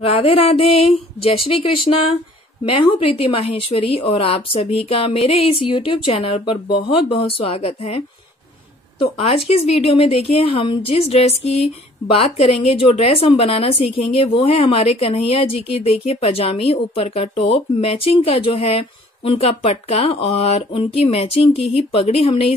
राधे राधे, जय श्री कृष्णा। मैं हूँ प्रीति माहेश्वरी और आप सभी का मेरे इस YouTube चैनल पर बहुत बहुत स्वागत है। तो आज की इस वीडियो में देखिए हम जिस ड्रेस की बात करेंगे, जो ड्रेस हम बनाना सीखेंगे वो है हमारे कन्हैया जी की। देखिए पजामी, ऊपर का टॉप, मैचिंग का जो है उनका पटका और उनकी मैचिंग की ही पगड़ी हमने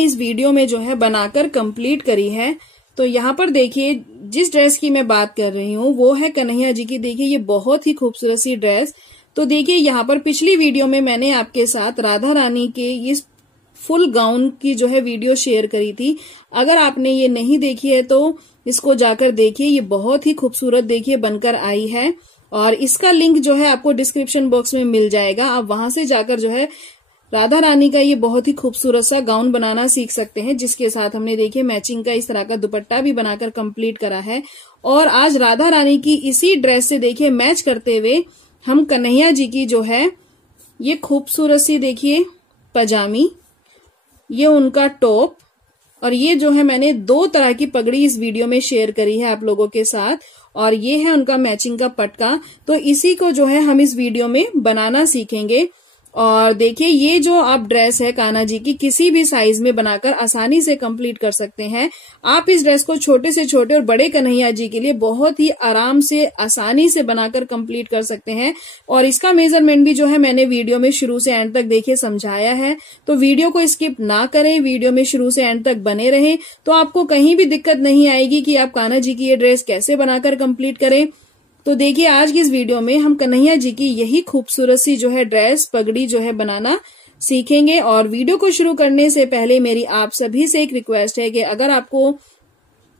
इस वीडियो में जो है बनाकर कंप्लीट करी है। तो यहाँ पर देखिए जिस ड्रेस की मैं बात कर रही हूँ वो है कन्हैया जी की। देखिए ये बहुत ही खूबसूरत सी ड्रेस। तो देखिए यहाँ पर पिछली वीडियो में मैंने आपके साथ राधा रानी के इस फुल गाउन की जो है वीडियो शेयर करी थी। अगर आपने ये नहीं देखी है तो इसको जाकर देखिए। ये बहुत ही खूबसूरत देखिए बनकर आई है और इसका लिंक जो है आपको डिस्क्रिप्शन बॉक्स में मिल जाएगा। आप वहां से जाकर जो है राधा रानी का ये बहुत ही खूबसूरत सा गाउन बनाना सीख सकते हैं, जिसके साथ हमने देखिए मैचिंग का इस तरह का दुपट्टा भी बनाकर कंप्लीट करा है। और आज राधा रानी की इसी ड्रेस से देखिए मैच करते हुए हम कन्हैया जी की जो है ये खूबसूरत सी देखिए पजामी, ये उनका टॉप और ये जो है मैंने दो तरह की पगड़ी इस वीडियो में शेयर करी है आप लोगों के साथ, और ये है उनका मैचिंग का पटका। तो इसी को जो है हम इस वीडियो में बनाना सीखेंगे। और देखिए ये जो आप ड्रेस है कान्हा जी की, किसी भी साइज में बनाकर आसानी से कंप्लीट कर सकते हैं। आप इस ड्रेस को छोटे से छोटे और बड़े कन्हैया जी के लिए बहुत ही आराम से आसानी से बनाकर कंप्लीट कर सकते हैं। और इसका मेजरमेंट भी जो है मैंने वीडियो में शुरू से एंड तक देखिए समझाया है। तो वीडियो को स्किप ना करें, वीडियो में शुरू से एंड तक बने रहें तो आपको कहीं भी दिक्कत नहीं आएगी कि आप कान्हा जी की ये ड्रेस कैसे बनाकर कंप्लीट करें। तो देखिए आज की इस वीडियो में हम कन्हैया जी की यही खूबसूरत सी जो है ड्रेस पगड़ी जो है बनाना सीखेंगे। और वीडियो को शुरू करने से पहले मेरी आप सभी से एक रिक्वेस्ट है कि अगर आपको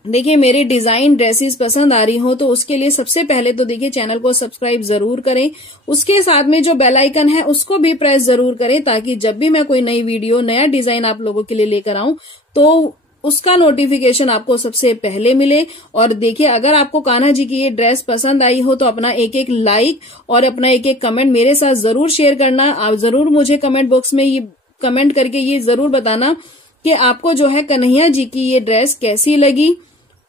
देखिए मेरे डिजाइन ड्रेसेस पसंद आ रही हो तो उसके लिए सबसे पहले तो देखिए चैनल को सब्सक्राइब जरूर करें। उसके साथ में जो बेल आइकन है उसको भी प्रेस जरूर करें, ताकि जब भी मैं कोई नई वीडियो नया डिजाइन आप लोगों के लिए लेकर आऊं तो उसका नोटिफिकेशन आपको सबसे पहले मिले। और देखिए अगर आपको कान्हा जी की ये ड्रेस पसंद आई हो तो अपना एक एक लाइक और अपना एक एक कमेंट मेरे साथ जरूर शेयर करना। आप जरूर मुझे कमेंट बॉक्स में ये कमेंट करके ये जरूर बताना कि आपको जो है कन्हैया जी की ये ड्रेस कैसी लगी।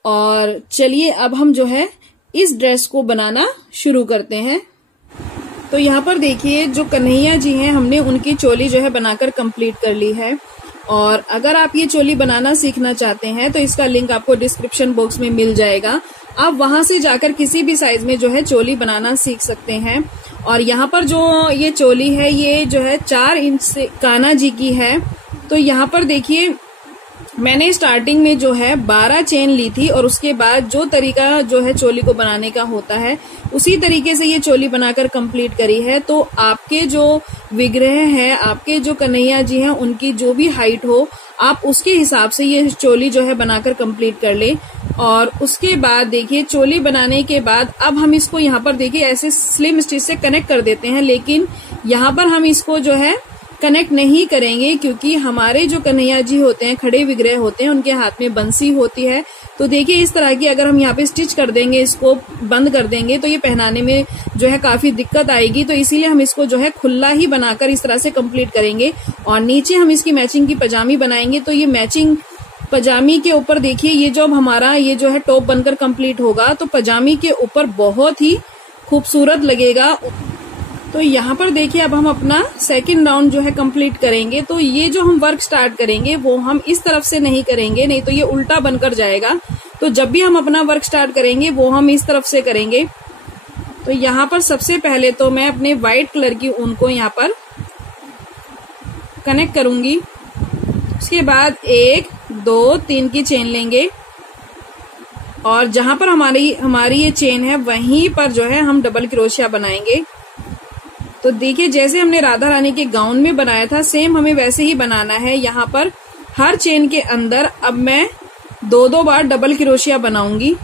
और चलिए अब हम जो है इस ड्रेस को बनाना शुरू करते हैं। तो यहाँ पर देखिए जो कन्हैया जी हैं हमने उनकी चोली जो है बनाकर कंप्लीट कर ली है। और अगर आप ये चोली बनाना सीखना चाहते हैं तो इसका लिंक आपको डिस्क्रिप्शन बॉक्स में मिल जाएगा। आप वहां से जाकर किसी भी साइज में जो है चोली बनाना सीख सकते हैं। और यहाँ पर जो ये चोली है ये जो है 4 इंच से कान्हा जी की है। तो यहाँ पर देखिए मैंने स्टार्टिंग में जो है 12 चेन ली थी और उसके बाद जो तरीका जो है चोली को बनाने का होता है उसी तरीके से ये चोली बनाकर कंप्लीट करी है। तो आपके जो विग्रह है, आपके जो कन्हैया जी हैं, उनकी जो भी हाइट हो आप उसके हिसाब से ये चोली जो है बनाकर कंप्लीट कर ले। और उसके बाद देखिए चोली बनाने के बाद अब हम इसको यहाँ पर देखिए ऐसे स्लिम स्टिच से कनेक्ट कर देते हैं, लेकिन यहाँ पर हम इसको जो है कनेक्ट नहीं करेंगे क्योंकि हमारे जो कन्हैया जी होते हैं, खड़े विग्रह होते हैं, उनके हाथ में बंसी होती है। तो देखिए इस तरह की अगर हम यहाँ पे स्टिच कर देंगे, इसको बंद कर देंगे तो ये पहनाने में जो है काफी दिक्कत आएगी। तो इसीलिए हम इसको जो है खुला ही बनाकर इस तरह से कंप्लीट करेंगे। और नीचे हम इसकी मैचिंग की पजामी बनाएंगे। तो ये मैचिंग पजामी के ऊपर देखिए ये जो हमारा ये जो है टॉप बनकर कंप्लीट होगा तो पजामी के ऊपर बहुत ही खूबसूरत लगेगा। तो यहाँ पर देखिए अब हम अपना सेकंड राउंड जो है कंप्लीट करेंगे। तो ये जो हम वर्क स्टार्ट करेंगे वो हम इस तरफ से नहीं करेंगे, नहीं तो ये उल्टा बनकर जाएगा। तो जब भी हम अपना वर्क स्टार्ट करेंगे वो हम इस तरफ से करेंगे। तो यहाँ पर सबसे पहले तो मैं अपने व्हाइट कलर की ऊन को यहाँ पर कनेक्ट करूंगी। उसके बाद 1 2 3 की चेन लेंगे और जहां पर हमारी ये चेन है वहीं पर जो है हम डबल क्रोशिया बनाएंगे। तो देखिए जैसे हमने राधा रानी के गाउन में बनाया था सेम हमें वैसे ही बनाना है। यहाँ पर हर चेन के अंदर अब मैं 2-2 बार डबल क्रोशिया बनाऊंगी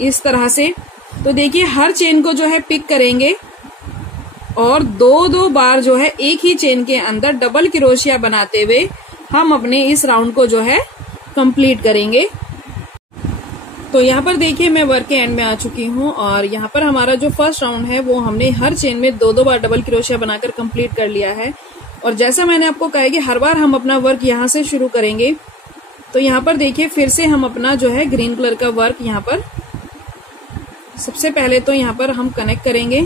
इस तरह से। तो देखिए हर चेन को जो है पिक करेंगे और 2-2 बार जो है एक ही चेन के अंदर डबल क्रोशिया बनाते हुए हम अपने इस राउंड को जो है कंप्लीट करेंगे। तो यहाँ पर देखिए मैं वर्क के एंड में आ चुकी हूँ और यहाँ पर हमारा जो फर्स्ट राउंड है वो हमने हर चेन में 2-2 बार डबल क्रोशिया बनाकर कंप्लीट कर लिया है। और जैसा मैंने आपको कहा कि हर बार हम अपना वर्क यहाँ से शुरू करेंगे। तो यहाँ पर देखिए फिर से हम अपना जो है ग्रीन कलर का वर्क यहाँ पर सबसे पहले तो यहाँ पर हम कनेक्ट करेंगे।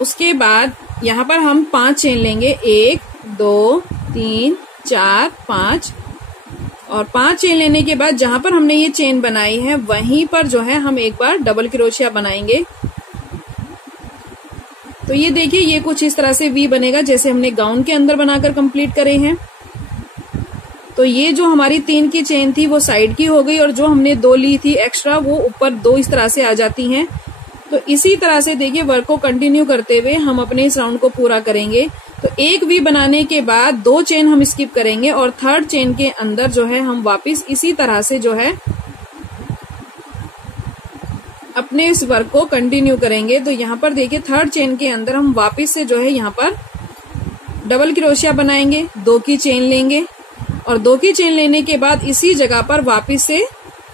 उसके बाद यहाँ पर हम 5 चेन लेंगे, 1 2 3 4 5, और 5 चेन लेने के बाद जहां पर हमने ये चेन बनाई है वहीं पर जो है हम एक बार डबल क्रोशिया बनाएंगे। तो ये देखिए ये कुछ इस तरह से वी बनेगा जैसे हमने गाउन के अंदर बनाकर कंप्लीट करे हैं। तो ये जो हमारी 3 की चेन थी वो साइड की हो गई, और जो हमने 2 ली थी एक्स्ट्रा वो ऊपर 2 इस तरह से आ जाती हैं। तो इसी तरह से देखिए वर्क को कंटिन्यू करते हुए हम अपने इस राउंड को पूरा करेंगे। तो एक वी बनाने के बाद 2 चेन हम स्किप करेंगे, और 3rd चेन के अंदर जो है हम वापस इसी तरह से जो है अपने इस वर्क को कंटिन्यू करेंगे। तो यहाँ पर देखिए 3rd चेन के अंदर हम वापस से जो है यहाँ पर डबल क्रोशिया बनाएंगे, 2 की चेन लेंगे, और 2 की चेन लेने के बाद इसी जगह पर वापस से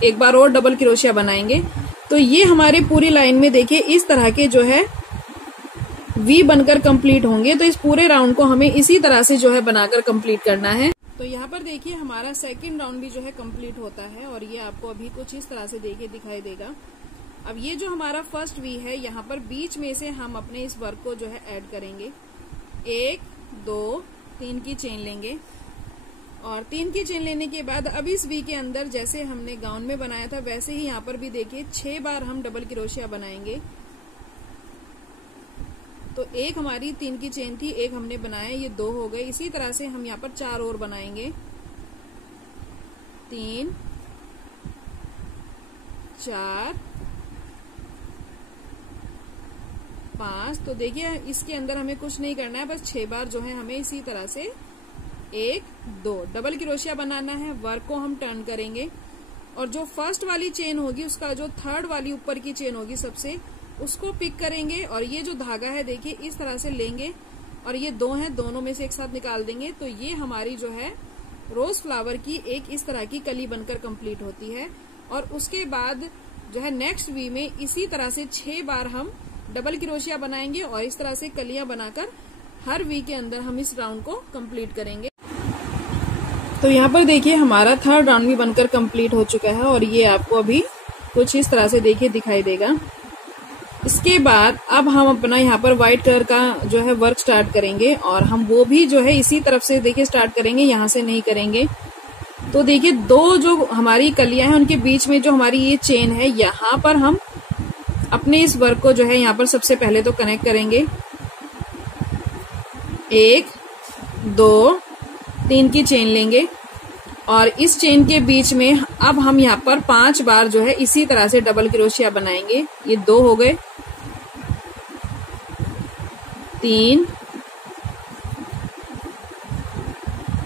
एक बार और डबल क्रोशिया बनाएंगे। तो ये हमारे पूरी लाइन में देखिए इस तरह के जो है वी बनकर कंप्लीट होंगे। तो इस पूरे राउंड को हमें इसी तरह से जो है बनाकर कंप्लीट करना है। तो यहाँ पर देखिए हमारा सेकंड राउंड भी जो है कंप्लीट होता है, और ये आपको अभी कुछ इस तरह से देखिए दिखाई देगा। अब ये जो हमारा फर्स्ट वी है यहाँ पर बीच में से हम अपने इस वर्क को जो है ऐड करेंगे। 1 2 3 की चेन लेंगे, और 3 की चेन लेने के बाद अब इस वी के अंदर जैसे हमने गाउन में बनाया था वैसे ही यहाँ पर भी देखिए 6 बार हम डबल क्रोशिया बनाएंगे। तो एक हमारी 3 की चेन थी, एक हमने बनाया, ये 2 हो गए। इसी तरह से हम यहाँ पर 4 और बनाएंगे, 3 4 5। तो देखिए इसके अंदर हमें कुछ नहीं करना है, बस 6 बार जो है हमें इसी तरह से 1 2 डबल क्रोशिया बनाना है। वर्क को हम टर्न करेंगे, और जो फर्स्ट वाली चेन होगी उसका जो 3rd वाली ऊपर की चेन होगी सबसे, उसको पिक करेंगे, और ये जो धागा है देखिए इस तरह से लेंगे, और ये 2 हैं, दोनों में से एक साथ निकाल देंगे। तो ये हमारी जो है रोज फ्लावर की एक इस तरह की कली बनकर कंप्लीट होती है। और उसके बाद जो है नेक्स्ट वी में इसी तरह से 6 बार हम डबल क्रोशिया बनाएंगे, और इस तरह से कलियां बनाकर हर वी के अंदर हम इस राउंड को कंप्लीट करेंगे। तो यहाँ पर देखिए हमारा 3rd राउंड भी बनकर कंप्लीट हो चुका है, और ये आपको अभी कुछ इस तरह से देखिए दिखाई देगा। इसके बाद अब हम अपना यहाँ पर व्हाइट कलर का जो है वर्क स्टार्ट करेंगे, और हम वो भी जो है इसी तरफ से देखिए स्टार्ट करेंगे, यहाँ से नहीं करेंगे। तो देखिए 2 जो हमारी कलियां हैं उनके बीच में जो हमारी ये चेन है, यहाँ पर हम अपने इस वर्क को जो है यहाँ पर सबसे पहले तो कनेक्ट करेंगे। 1 2 3 की चेन लेंगे, और इस चेन के बीच में अब हम यहाँ पर 5 बार जो है इसी तरह से डबल क्रोशिया बनाएंगे। ये 2 हो गए, 3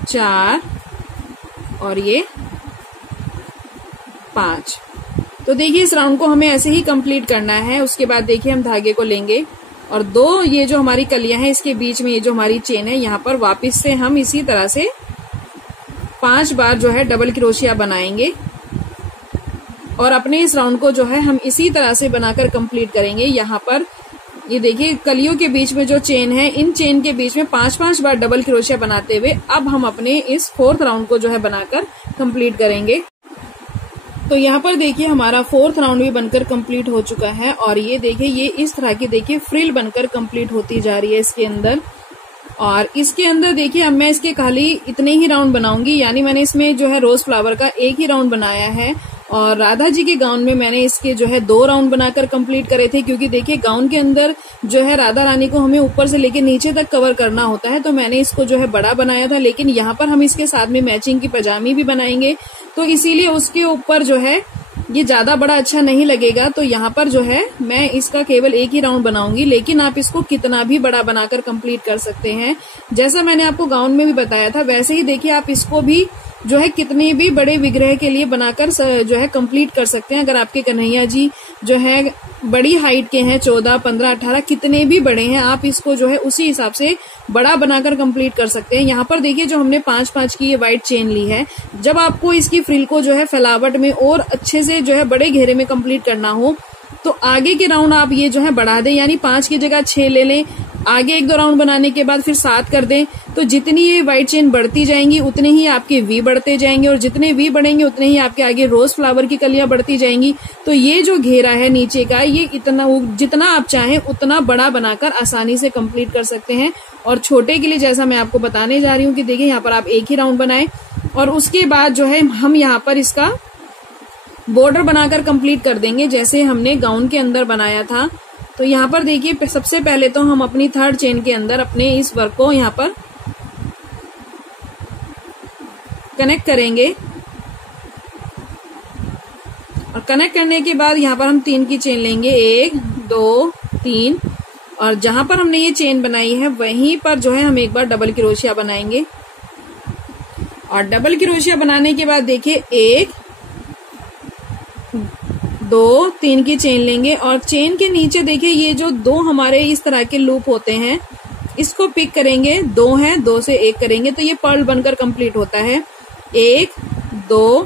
4 और ये 5। तो देखिए इस राउंड को हमें ऐसे ही कंप्लीट करना है। उसके बाद देखिए हम धागे को लेंगे, और 2 ये जो हमारी कलियां हैं इसके बीच में ये जो हमारी चेन है यहाँ पर वापस से हम इसी तरह से 5 बार जो है डबल क्रोशिया बनाएंगे, और अपने इस राउंड को जो है हम इसी तरह से बनाकर कंप्लीट करेंगे। यहाँ पर ये देखिए कलियों के बीच में जो चेन है, इन चेन के बीच में 5-5 बार डबल क्रोशिया बनाते हुए अब हम अपने इस 4th राउंड को जो है बनाकर कंप्लीट करेंगे। तो यहाँ पर देखिए हमारा 4th राउंड भी बनकर कंप्लीट हो चुका है, और ये देखिए ये इस तरह की देखिए फ्रिल बनकर कंप्लीट होती जा रही है इसके अंदर। और इसके अंदर देखिए अब मैं इसके खाली इतने ही राउंड बनाऊंगी, यानी मैंने इसमें जो है रोज फ्लावर का एक ही राउंड बनाया है, और राधा जी के गाउन में मैंने इसके जो है 2 राउंड बनाकर कंप्लीट करे थे, क्योंकि देखिए गाउन के अंदर जो है राधा रानी को हमें ऊपर से लेके नीचे तक कवर करना होता है। तो मैंने इसको जो है बड़ा बनाया था, लेकिन यहाँ पर हम इसके साथ में मैचिंग की पजामी भी बनाएंगे, तो इसीलिए उसके ऊपर जो है ये ज्यादा बड़ा अच्छा नहीं लगेगा। तो यहाँ पर जो है मैं इसका केवल एक ही राउंड बनाऊंगी, लेकिन आप इसको कितना भी बड़ा बनाकर कंप्लीट कर सकते हैं। जैसा मैंने आपको गाउन में भी बताया था वैसे ही देखिए आप इसको भी जो है कितने भी बड़े विग्रह के लिए बनाकर जो है कंप्लीट कर सकते हैं। अगर आपके कन्हैया जी जो है बड़ी हाइट के हैं, 14, 15, 18 कितने भी बड़े हैं, आप इसको जो है उसी हिसाब से बड़ा बनाकर कंप्लीट कर सकते हैं। यहाँ पर देखिए जो हमने 5-5 की ये व्हाइट चेन ली है, जब आपको इसकी फ्रिल को जो है फैलावट में और अच्छे से जो है बड़े घेरे में कंप्लीट करना हो तो आगे के राउंड आप ये जो है बढ़ा दें, यानी 5 की जगह 6 ले लें, आगे 1-2 राउंड बनाने के बाद फिर 7 कर दें, तो जितनी ये व्हाइट चेन बढ़ती जाएंगी उतने ही आपके वी बढ़ते जाएंगे, और जितने वी बढ़ेंगे उतने ही आपके आगे रोज फ्लावर की कलियां बढ़ती जाएंगी। तो ये जो घेरा है नीचे का, ये इतना जितना आप चाहें उतना बड़ा बनाकर आसानी से कंप्लीट कर सकते हैं। और छोटे के लिए जैसा मैं आपको बताने जा रही हूँ कि देखिए यहाँ पर आप एक ही राउंड बनाएं, और उसके बाद जो है हम यहाँ पर इसका बॉर्डर बनाकर कंप्लीट कर देंगे जैसे हमने गाउन के अंदर बनाया था। तो यहाँ पर देखिए सबसे पहले तो हम अपनी 3rd चेन के अंदर अपने इस वर्क को यहाँ पर कनेक्ट करेंगे, और कनेक्ट करने के बाद यहाँ पर हम 3 की चेन लेंगे, 1 2 3, और जहां पर हमने ये चेन बनाई है वहीं पर जो है हम एक बार डबल क्रोशिया बनाएंगे। और डबल क्रोशिया बनाने के बाद देखिए 1 2 3 की चेन लेंगे, और चेन के नीचे देखिए ये जो 2 हमारे इस तरह के लूप होते हैं इसको पिक करेंगे, 2 हैं 2 से 1 करेंगे तो ये पर्ल बनकर कंप्लीट होता है। 1 2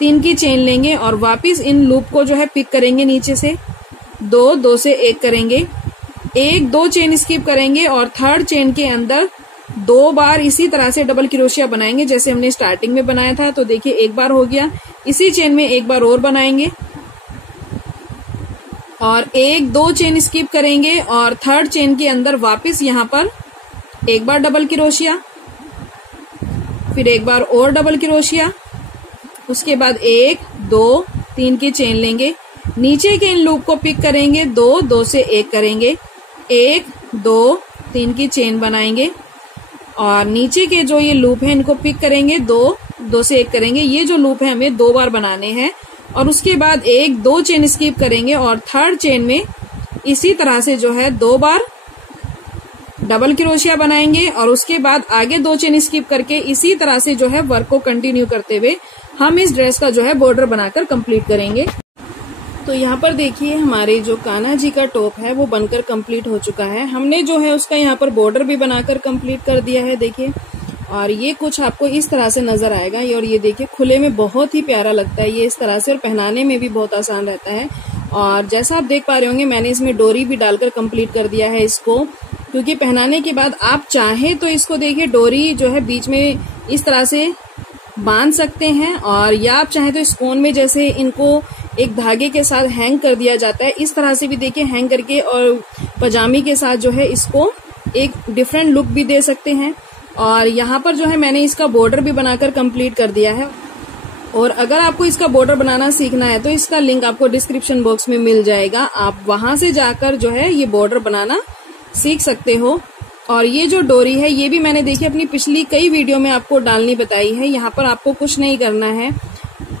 3 की चेन लेंगे और वापिस इन लूप को जो है पिक करेंगे नीचे से, 2 2 से 1 करेंगे, 1 2 चेन स्किप करेंगे और 3rd चेन के अंदर 2 बार इसी तरह से डबल क्रोशिया बनाएंगे जैसे हमने स्टार्टिंग में बनाया था। तो देखिए एक बार हो गया, इसी चेन में एक बार और बनाएंगे, और 1 2 चेन स्किप करेंगे और 3rd चेन के अंदर वापस यहाँ पर एक बार डबल क्रोशिया, फिर एक बार और डबल क्रोशिया, उसके बाद 1 2 3 की चेन लेंगे, नीचे के इन लूप को पिक करेंगे, 2 2 से 1 करेंगे, 1 2 3 की चेन बनाएंगे, और नीचे के जो ये लूप है इनको पिक करेंगे, 2 2 से 1 करेंगे। ये जो लूप है हमें 2 बार बनाने हैं, और उसके बाद 1 2 चेन स्किप करेंगे और 3rd चेन में इसी तरह से जो है 2 बार डबल क्रोशिया बनाएंगे, और उसके बाद आगे 2 चेन स्किप करके इसी तरह से जो है वर्क को कंटिन्यू करते हुए हम इस ड्रेस का जो है बॉर्डर बनाकर कंप्लीट करेंगे। तो यहाँ पर देखिए हमारे जो कान्हा जी का टॉप है वो बनकर कंप्लीट हो चुका है। हमने जो है उसका यहाँ पर बॉर्डर भी बनाकर कंप्लीट कर दिया है देखिए, और ये कुछ आपको इस तरह से नजर आएगा। और ये देखिए खुले में बहुत ही प्यारा लगता है ये इस तरह से, और पहनाने में भी बहुत आसान रहता है। और जैसा आप देख पा रहे होंगे मैंने इसमें डोरी भी डालकर कंप्लीट कर दिया है इसको, क्योंकि पहनाने के बाद आप चाहे तो इसको देखिए डोरी जो है बीच में इस तरह से बांध सकते हैं, और या आप चाहे तो स्कोन में जैसे इनको एक धागे के साथ हैंग कर दिया जाता है इस तरह से भी देखिए हैंग करके, और पजामी के साथ जो है इसको एक डिफरेंट लुक भी दे सकते हैं। और यहाँ पर जो है मैंने इसका बॉर्डर भी बनाकर कंप्लीट कर दिया है। और अगर आपको इसका बॉर्डर बनाना सीखना है तो इसका लिंक आपको डिस्क्रिप्शन बॉक्स में मिल जाएगा, आप वहां से जाकर जो है ये बॉर्डर बनाना सीख सकते हो। और ये जो डोरी है ये भी मैंने देखिए अपनी पिछली कई वीडियो में आपको डालनी बताई है। यहाँ पर आपको कुछ नहीं करना है,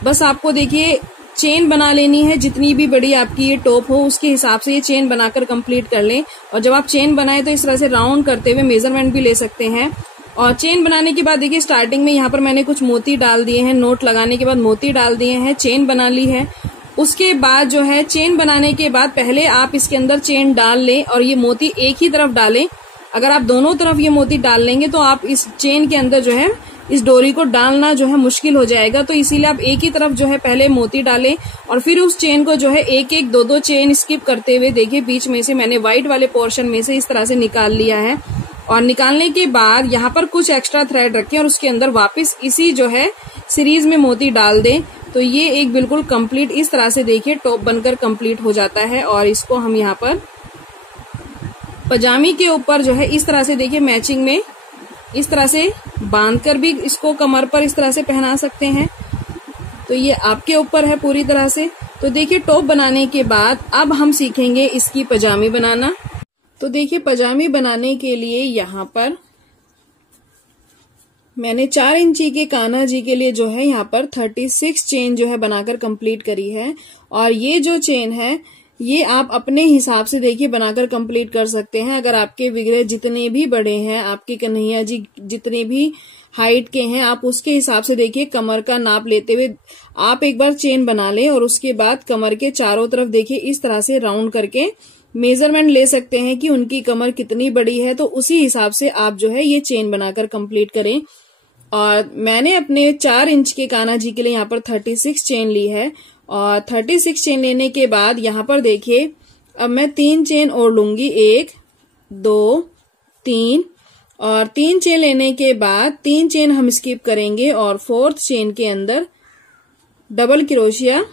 बस आपको देखिए चेन बना लेनी है, जितनी भी बड़ी आपकी ये टॉप हो उसके हिसाब से ये चेन बनाकर कंप्लीट कर लें। और जब आप चेन बनाए तो इस तरह से राउंड करते हुए मेजरमेंट भी ले सकते हैं। और चेन बनाने के बाद देखिए स्टार्टिंग में यहाँ पर मैंने कुछ मोती डाल दिए हैं, नोट लगाने के बाद मोती डाल दिए हैं, चेन बना ली है। उसके बाद जो है चेन बनाने के बाद पहले आप इसके अंदर चेन डाल लें और ये मोती एक ही तरफ डालें। अगर आप दोनों तरफ ये मोती डाल लेंगे तो आप इस चेन के अंदर जो है इस डोरी को डालना जो है मुश्किल हो जाएगा। तो इसीलिए आप एक ही तरफ जो है पहले मोती डालें और फिर उस चेन को जो है एक एक दो दो चेन स्किप करते हुए देखिए बीच में से मैंने व्हाइट वाले पोर्शन में से इस तरह से निकाल लिया है। और निकालने के बाद यहाँ पर कुछ एक्स्ट्रा थ्रेड रखें और उसके अंदर वापस इसी जो है सीरीज में मोती डाल दें। तो ये एक बिल्कुल कंप्लीट इस तरह से देखिए टॉप बनकर कंप्लीट हो जाता है। और इसको हम यहाँ पर पजामी के ऊपर जो है इस तरह से देखिए मैचिंग में इस तरह से बांधकर भी इसको कमर पर इस तरह से पहना सकते हैं। तो ये आपके ऊपर है पूरी तरह से। तो देखिए टॉप बनाने के बाद अब हम सीखेंगे इसकी पजामी बनाना। तो देखिए पजामी बनाने के लिए यहाँ पर मैंने 4 इंची के कान्हा जी के लिए जो है यहाँ पर 36 चेन जो है बनाकर कंप्लीट करी है। और ये जो चेन है ये आप अपने हिसाब से देखिए बनाकर कंप्लीट कर सकते हैं। अगर आपके विग्रह जितने भी बड़े हैं, आपके कन्हैया जी जितने भी हाइट के हैं, आप उसके हिसाब से देखिए कमर का नाप लेते हुए आप एक बार चेन बना लें और उसके बाद कमर के चारों तरफ देखिए इस तरह से राउंड करके मेजरमेंट ले सकते हैं कि उनकी कमर कितनी बड़ी है। तो उसी हिसाब से आप जो है ये चेन बनाकर कंप्लीट करें। और मैंने अपने 4 इंच के कान्हा जी के लिए यहाँ पर 36 चेन ली है। और 36 चेन लेने के बाद यहाँ पर देखिए अब मैं 3 चेन और लूंगी, 1 2 3 और 3 चेन लेने के बाद 3 चेन हम स्किप करेंगे और 4th चेन के अंदर डबल क्रोशिया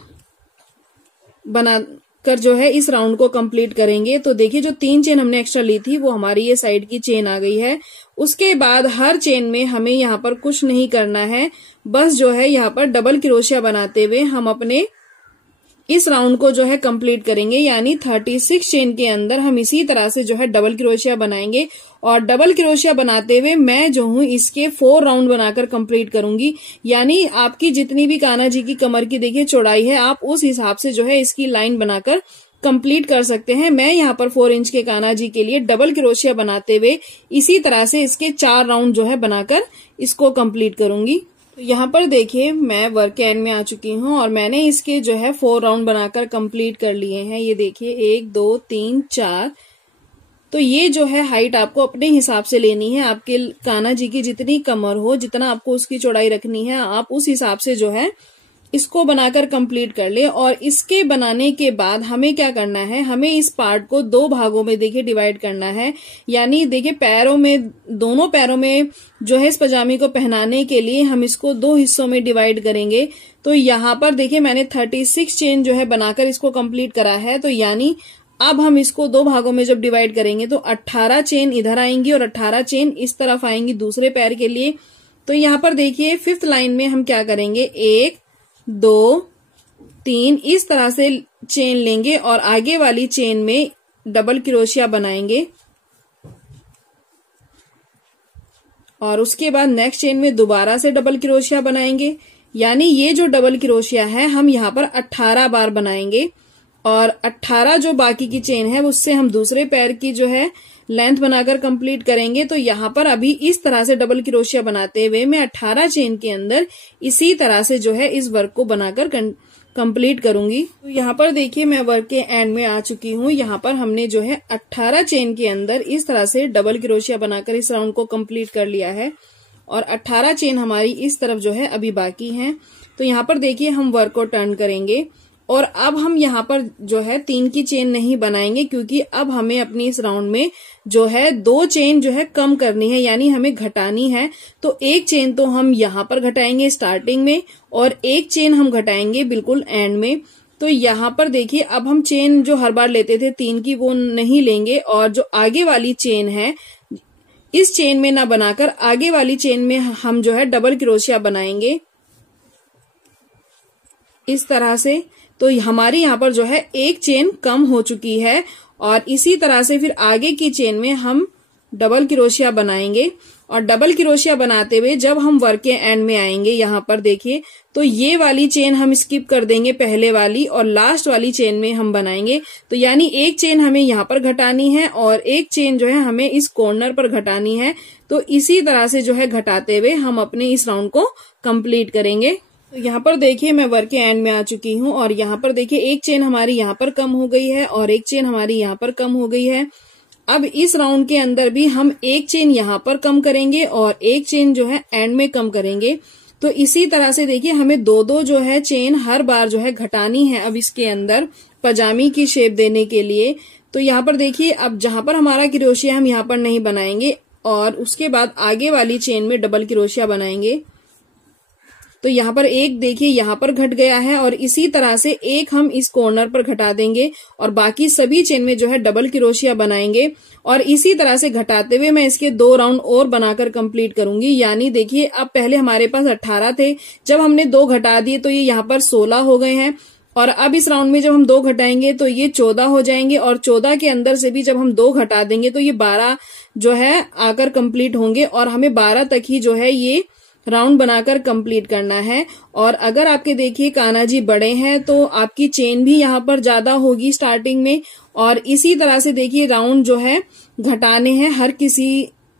बनाकर जो है इस राउंड को कंप्लीट करेंगे। तो देखिए जो 3 चेन हमने एक्स्ट्रा ली थी वो हमारी ये साइड की चेन आ गई है। उसके बाद हर चेन में हमें यहाँ पर कुछ नहीं करना है, बस जो है यहाँ पर डबल क्रोशिया बनाते हुए हम अपने इस राउंड को जो है कंप्लीट करेंगे। यानी 36 चेन के अंदर हम इसी तरह से जो है डबल क्रोशिया बनाएंगे और डबल क्रोशिया बनाते हुए मैं जो हूँ इसके 4 राउंड बनाकर कंप्लीट करूंगी। यानी आपकी जितनी भी कान्हा जी की कमर की देखिए चौड़ाई है, आप उस हिसाब से जो है इसकी लाइन बनाकर कंप्लीट कर सकते हैं। मैं यहाँ पर 4 इंच के कान्हा जी के लिए डबल क्रोशिया बनाते हुए इसी तरह से इसके 4 राउंड जो है बनाकर इसको कंप्लीट करूंगी। तो यहाँ पर देखिए मैं वर्क के एंड में आ चुकी हूँ और मैंने इसके जो है 4 राउंड बनाकर कंप्लीट कर लिए हैं। ये देखिए 1 2 3 4। तो ये जो है हाइट आपको अपने हिसाब से लेनी है। आपके कान्हा जी की जितनी कमर हो, जितना आपको उसकी चौड़ाई रखनी है, आप उस हिसाब से जो है इसको बनाकर कंप्लीट कर ले। और इसके बनाने के बाद हमें क्या करना है, हमें इस पार्ट को 2 भागों में देखिए डिवाइड करना है। यानी देखिए पैरों में, दोनों पैरों में जो है इस पजामे को पहनाने के लिए हम इसको 2 हिस्सों में डिवाइड करेंगे। तो यहाँ पर देखिए मैंने 36 चेन जो है बनाकर इसको कंप्लीट करा है। तो यानी अब हम इसको 2 भागों में जब डिवाइड करेंगे तो 18 चेन इधर आएंगी और 18 चेन इस तरफ आएंगी दूसरे पैर के लिए। तो यहाँ पर देखिए 5th लाइन में हम क्या करेंगे, 1 2 3 इस तरह से चेन लेंगे और आगे वाली चेन में डबल क्रोशिया बनाएंगे और उसके बाद नेक्स्ट चेन में दोबारा से डबल क्रोशिया बनाएंगे। यानी ये जो डबल क्रोशिया है हम यहाँ पर 18 बार बनाएंगे और 18 जो बाकी की चेन है उससे हम दूसरे पैर की जो है लेंथ बनाकर कंप्लीट करेंगे। तो यहाँ पर अभी इस तरह से डबल क्रोशिया बनाते हुए मैं 18 चेन के अंदर इसी तरह से जो है इस वर्क को बनाकर कंप्लीट करूंगी। तो यहाँ पर देखिए मैं वर्क के एंड में आ चुकी हूँ। यहाँ पर हमने जो है 18 चेन के अंदर इस तरह से डबल क्रोशिया बनाकर इस राउंड को कंप्लीट कर लिया है और 18 चेन हमारी इस तरफ जो है अभी बाकी हैं। तो यहाँ पर देखिए हम वर्क को टर्न करेंगे और अब हम यहाँ पर जो है 3 की चेन नहीं बनाएंगे क्योंकि अब हमें अपनी इस राउंड में जो है 2 चेन जो है कम करनी है, यानी हमें घटानी है। तो 1 चेन तो हम यहाँ पर घटाएंगे स्टार्टिंग में और 1 चेन हम घटाएंगे बिल्कुल एंड में। तो यहाँ पर देखिए अब हम चेन जो हर बार लेते थे 3 की वो नहीं लेंगे और जो आगे वाली चेन है इस चेन में ना बनाकर आगे वाली चेन में हम जो है डबल क्रोशिया बनाएंगे इस तरह से। तो हमारी यहाँ पर जो है 1 चेन कम हो चुकी है और इसी तरह से फिर आगे की चेन में हम डबल क्रोशिया बनाएंगे और डबल क्रोशिया बनाते हुए जब हम वर्क के एंड में आएंगे यहाँ पर देखिए तो ये वाली चेन हम स्किप कर देंगे पहले वाली और लास्ट वाली चेन में हम बनाएंगे। तो यानी 1 चेन हमें यहाँ पर घटानी है और 1 चेन जो है हमें इस कॉर्नर पर घटानी है। तो इसी तरह से जो है घटाते हुए हम अपने इस राउंड को कंप्लीट करेंगे। तो यहाँ पर देखिए मैं वर्क के एंड में आ चुकी हूँ और यहाँ पर देखिए 1 चेन हमारी यहाँ पर कम हो गई है और 1 चेन हमारी यहाँ पर कम हो गई है। अब इस राउंड के अंदर भी हम 1 चेन यहाँ पर कम करेंगे और 1 चेन जो है एंड में कम करेंगे। तो इसी तरह से देखिए हमें 2-2 जो है चेन हर बार जो है घटानी है अब इसके अंदर पजामी की शेप देने के लिए। तो यहाँ पर देखिए अब जहां पर हमारा क्रोशिया हम यहाँ पर नहीं बनाएंगे और उसके बाद आगे वाली चेन में डबल क्रोशिया बनाएंगे। तो यहाँ पर 1 देखिए यहाँ पर घट गया है और इसी तरह से 1 हम इस कॉर्नर पर घटा देंगे और बाकी सभी चेन में जो है डबल क्रोशिया बनाएंगे और इसी तरह से घटाते हुए मैं इसके 2 राउंड और बनाकर कंप्लीट करूंगी। यानी देखिए अब पहले हमारे पास 18 थे, जब हमने 2 घटा दिए तो ये यहाँ पर 16 हो गए हैं और अब इस राउंड में जब हम 2 घटाएंगे तो ये 14 हो जाएंगे और 14 के अंदर से भी जब हम 2 घटा देंगे तो ये 12 जो है आकर कंप्लीट होंगे और हमें 12 तक ही जो है ये राउंड बनाकर कंप्लीट करना है। और अगर आपके देखिए कान्हा जी बड़े हैं तो आपकी चेन भी यहाँ पर ज्यादा होगी स्टार्टिंग में और इसी तरह से देखिए राउंड जो है घटाने हैं हर किसी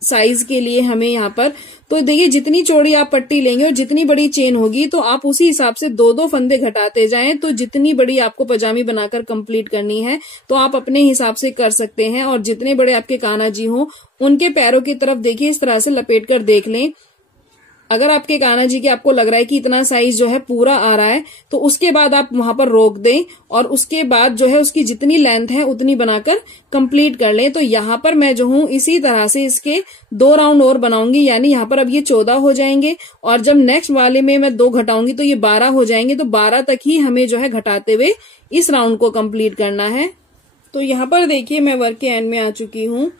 साइज के लिए हमें यहाँ पर। तो देखिए जितनी चौड़ी आप पट्टी लेंगे और जितनी बड़ी चेन होगी तो आप उसी हिसाब से 2-2 फंदे घटाते जाएं। तो जितनी बड़ी आपको पजामी बनाकर कंप्लीट करनी है तो आप अपने हिसाब से कर सकते हैं और जितने बड़े आपके कान्हा जी हों उनके पैरों की तरफ देखिए इस तरह से लपेट कर देख लें अगर आपके कान्हा जी के आपको लग रहा है कि इतना साइज जो है पूरा आ रहा है, तो उसके बाद आप वहां पर रोक दें और उसके बाद जो है उसकी जितनी लेंथ है उतनी बनाकर कंप्लीट कर लें। तो यहाँ पर मैं जो हूँ इसी तरह से इसके 2 राउंड और बनाऊंगी, यानी यहाँ पर अब ये 14 हो जाएंगे और जब नेक्स्ट वाले में मैं 2 घटाऊंगी तो ये 12 हो जाएंगे। तो 12 तक ही हमें जो है घटाते हुए इस राउंड को कंप्लीट करना है। तो यहाँ पर देखिए मैं वर्क के एंड में आ चुकी हूँ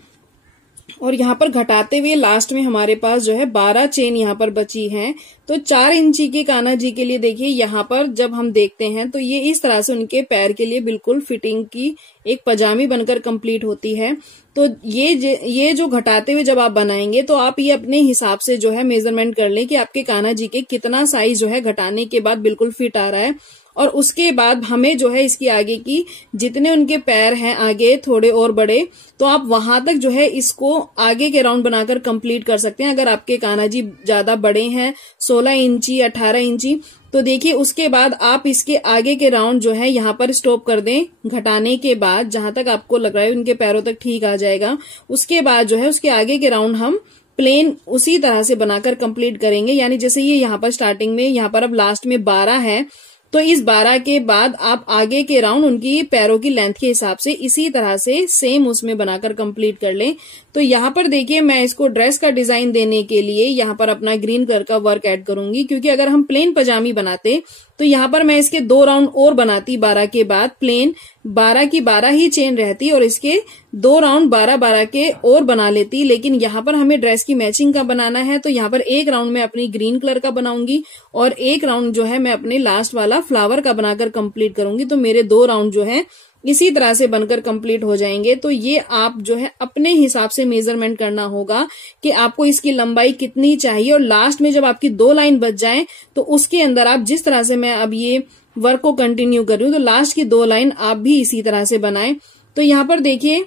और यहाँ पर घटाते हुए लास्ट में हमारे पास जो है 12 चेन यहाँ पर बची हैं। तो 4 इंची के कान्हा जी के लिए देखिए यहाँ पर जब हम देखते हैं तो ये इस तरह से उनके पैर के लिए बिल्कुल फिटिंग की एक पजामी बनकर कंप्लीट होती है। तो ये जो घटाते हुए जब आप बनाएंगे तो आप ये अपने हिसाब से जो है मेजरमेंट कर लें कि आपके कान्हा जी के कितना साइज जो है घटाने के बाद बिल्कुल फिट आ रहा है। और उसके बाद हमें जो है इसकी आगे की जितने उनके पैर हैं आगे थोड़े और बड़े, तो आप वहां तक जो है इसको आगे के राउंड बनाकर कंप्लीट कर सकते हैं। अगर आपके कान्हा जी ज्यादा बड़े हैं 16 इंची 18 इंची, तो देखिए उसके बाद आप इसके आगे के राउंड जो है यहाँ पर स्टॉप कर दें घटाने के बाद, जहां तक आपको लग रहा है उनके पैरों तक ठीक आ जाएगा। उसके बाद जो है उसके आगे के राउंड हम प्लेन उसी तरह से बनाकर कंप्लीट करेंगे। यानी जैसे ये यहाँ पर स्टार्टिंग में यहाँ पर अब लास्ट में 12 है, तो इस 12 के बाद आप आगे के राउंड उनकी पैरों की लेंथ के हिसाब से इसी तरह से सेम उसमें बनाकर कंप्लीट कर लें। तो यहाँ पर देखिए मैं इसको ड्रेस का डिजाइन देने के लिए यहाँ पर अपना ग्रीन कलर का वर्क ऐड करूंगी, क्योंकि अगर हम प्लेन पजामी बनाते तो यहाँ पर मैं इसके 2 राउंड और बनाती 12 के बाद, प्लेन 12 की 12 ही चेन रहती और इसके 2 राउंड 12-12 के और बना लेती। लेकिन यहाँ पर हमें ड्रेस की मैचिंग का बनाना है, तो यहाँ पर 1 राउंड में अपनी ग्रीन कलर का बनाऊंगी और 1 राउंड जो है मैं अपने लास्ट वाला फ्लावर का बनाकर कंप्लीट करूंगी। तो मेरे 2 राउंड जो है इसी तरह से बनकर कंप्लीट हो जाएंगे। तो ये आप जो है अपने हिसाब से मेजरमेंट करना होगा कि आपको इसकी लंबाई कितनी चाहिए, और लास्ट में जब आपकी 2 लाइन बच जाए तो उसके अंदर आप जिस तरह से मैं अब ये वर्क को कंटिन्यू कर रही हूँ, तो लास्ट की 2 लाइन आप भी इसी तरह से बनाएं। तो यहाँ पर देखिए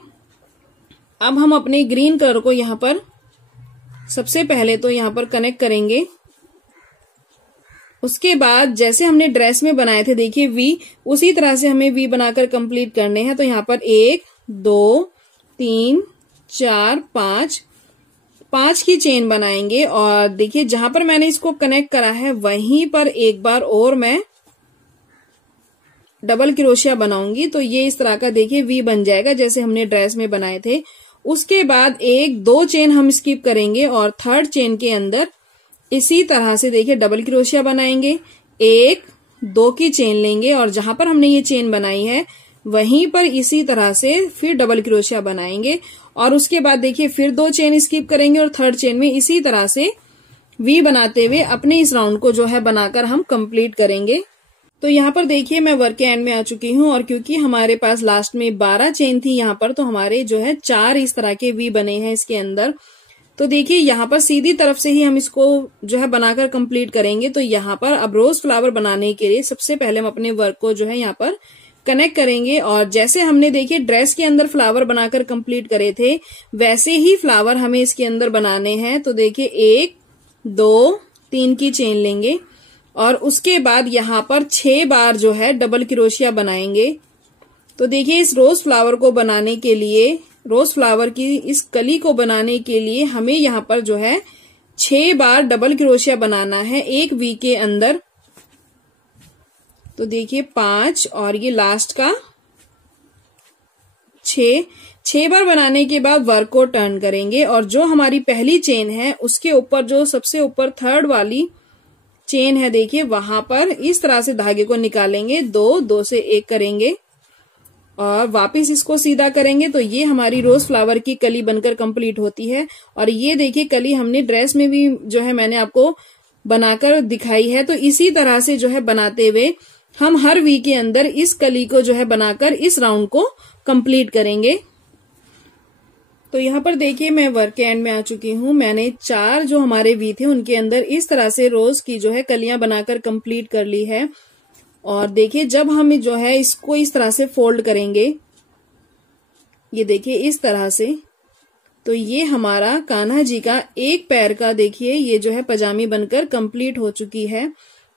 अब हम अपने ग्रीन कलर को यहाँ पर सबसे पहले तो यहाँ पर कनेक्ट करेंगे। उसके बाद जैसे हमने ड्रेस में बनाए थे देखिए वी, उसी तरह से हमें वी बनाकर कंप्लीट करने हैं। तो यहाँ पर 1 2 3 4 5 की चेन बनाएंगे और देखिए जहां पर मैंने इसको कनेक्ट करा है वहीं पर एक बार और मैं डबल क्रोशिया बनाऊंगी। तो ये इस तरह का देखिए वी बन जाएगा जैसे हमने ड्रेस में बनाए थे। उसके बाद 1 2 चेन हम स्किप करेंगे और 3rd चेन के अंदर इसी तरह से देखिए डबल क्रोशिया बनाएंगे, 1 2 की चेन लेंगे और जहां पर हमने ये चेन बनाई है वहीं पर इसी तरह से फिर डबल क्रोशिया बनाएंगे और उसके बाद देखिए फिर 2 चेन स्किप करेंगे और 3rd चेन में इसी तरह से वी बनाते हुए अपने इस राउंड को जो है बनाकर हम कंप्लीट करेंगे। तो यहाँ पर देखिए मैं वर्क के एंड में आ चुकी हूँ और क्योंकि हमारे पास लास्ट में 12 चेन थी यहाँ पर, तो हमारे जो है 4 इस तरह के वी बने हैं इसके अंदर। तो देखिए यहाँ पर सीधी तरफ से ही हम इसको जो है बनाकर कंप्लीट करेंगे। तो यहाँ पर अब रोज फ्लावर बनाने के लिए सबसे पहले हम अपने वर्क को जो है यहाँ पर कनेक्ट करेंगे और जैसे हमने देखिए ड्रेस के अंदर फ्लावर बनाकर कंप्लीट करे थे वैसे ही फ्लावर हमें इसके अंदर बनाने हैं। तो देखिए 1 2 3 की चेन लेंगे और उसके बाद यहाँ पर 6 बार जो है डबल क्रोशिया बनाएंगे। तो देखिए इस रोज फ्लावर को बनाने के लिए, रोज फ्लावर की इस कली को बनाने के लिए हमें यहाँ पर जो है 6 बार डबल क्रोशिया बनाना है एक वी के अंदर। तो देखिए 5 और ये लास्ट का 6 बार बनाने के बाद वर्क को टर्न करेंगे और जो हमारी पहली चेन है उसके ऊपर जो सबसे ऊपर 3rd वाली चेन है देखिए वहां पर इस तरह से धागे को निकालेंगे, 2 से 1 करेंगे और वापस इसको सीधा करेंगे। तो ये हमारी रोज फ्लावर की कली बनकर कंप्लीट होती है। और ये देखिए कली हमने ड्रेस में भी जो है मैंने आपको बनाकर दिखाई है। तो इसी तरह से जो है बनाते हुए हम हर वी के अंदर इस कली को जो है बनाकर इस राउंड को कंप्लीट करेंगे। तो यहाँ पर देखिए मैं वर्क के एंड में आ चुकी हूँ। मैंने 4 जो हमारे वी थे उनके अंदर इस तरह से रोज की जो है कलियां बनाकर कंप्लीट कर ली है। और देखिए जब हम जो है इसको इस तरह से फोल्ड करेंगे, ये देखिए इस तरह से, तो ये हमारा कान्हा जी का एक पैर का देखिए ये जो है पजामी बनकर कंप्लीट हो चुकी है।